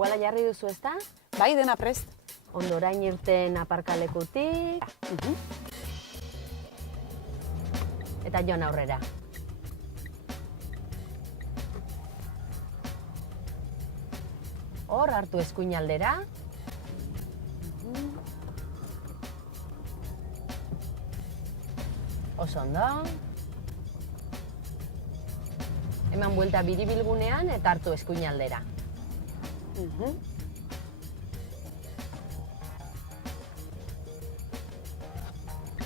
Uala jarri duzu, ezta? Bai, dena prest. Ondo orain irten aparkalekutik. Eta joan aurrera. Hor, hartu eskuin aldera. Oso ondo. Eman buelta biribilgunean eta hartu eskuin aldera.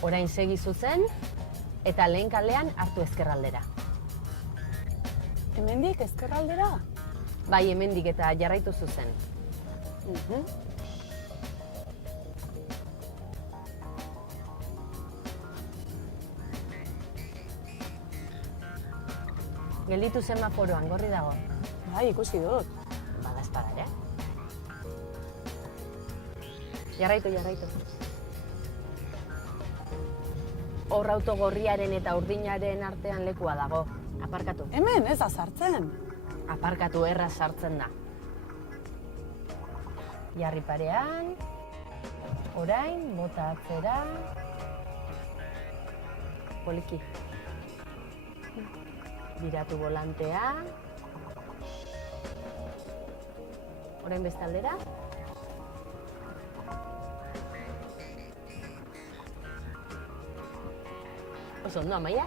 Orain segi zuzen eta lehen kalean hartu ezkerraldera. Hemendik ezkerraldera? Bai, hemendik eta jarraitu zuzen. Gelditu semaforoan, gorri dago. Bai, ikusi dut. Bada espada, Jarraitu. Hor auto gorriaren eta urdinaren artean lekua dago. Aparkatu. Hemen, ez da sartzen. Aparkatu erraz sartzen da. Jarri parean. Orain, bota atzera. Poliki. Biratu volantea. Orain beste aldera. Oso ondo, Amaia?